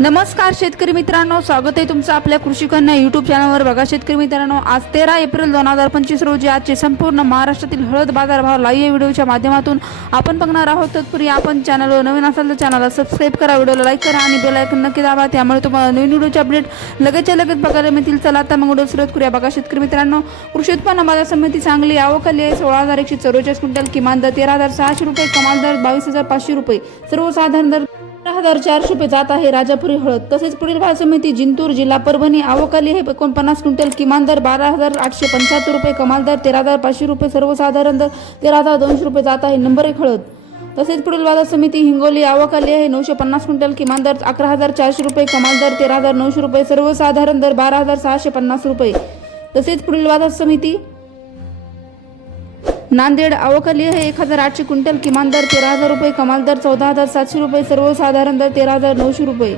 नमस्कार शेतकरी मित्रांनो स्वागत आहे तुमचं आपल्या कृषी कन्या युट्यूब चॅनलवर बघा शेतकरी मित्रांनो आज तेरा एप्रिल दोन हजार पंचवीस रोजी आजचे संपूर्ण महाराष्ट्रातील हळद बाजारभाव लाईव्ह व्हिडिओच्या माध्यमातून आपण बघणार आहोत. तत्पूर्वी आपण चॅनलवर नवीन असाल तर चॅनलला सबस्क्राईब करा व्हिडिओला लाईक करा आणि बेल आयकन नक्की दाबा. त्यामुळे तुम्हाला नवीन व्हिडिओचे अपडेट लगेचच्या लगेच बघायला मिळतील. चला आता मग व्हिडिओ सुरुवात करूया. बघा शेतकरी मित्रांनो कृषी उत्पन्न बाजार समिती चांगली आवकली आहे. सोळा हजार एकशे चौवेचाळीस क्विंटल किमान दर तेरा हजार सहाशे रुपये कमाल दर बावीस हजार पाचशे रुपये. सर्वसाधारण दर हजार चारशे रुपये जात आहे राजापुरी हळद. तसेच पुढील भाव समिती जिंतूर जिल्हा परभणी आवकाली हे एकोणपन्नास क्विंटल किमान दर बारा हजार आठशे पंच्याहत्तर रुपये कमाल दर तेरा हजार पाचशे रुपये सर्वसाधारण दर तेरा हजार दोनशे रुपये जात आहे नंबर एक हळद. तसेच पुढील बाजार समिती हिंगोली आवकाली आहे नऊशे पन्नास क्विंटल किमान दर अकरा हजार चारशे रुपये कमाल दर तेरा हजार नऊशे रुपये सर्वसाधारण दर बारा हजार सहाशे पन्नास रुपये. तसेच पुढील बाजार समिती नांदेड आवकाली आहे. एक हजार आठशे क्विंटल किमान दर तेरा हजार रुपये कमाल दर चौदा हजार सातशे रुपये सर्वसाधारण दर तेरा हजार नऊशे रुपये.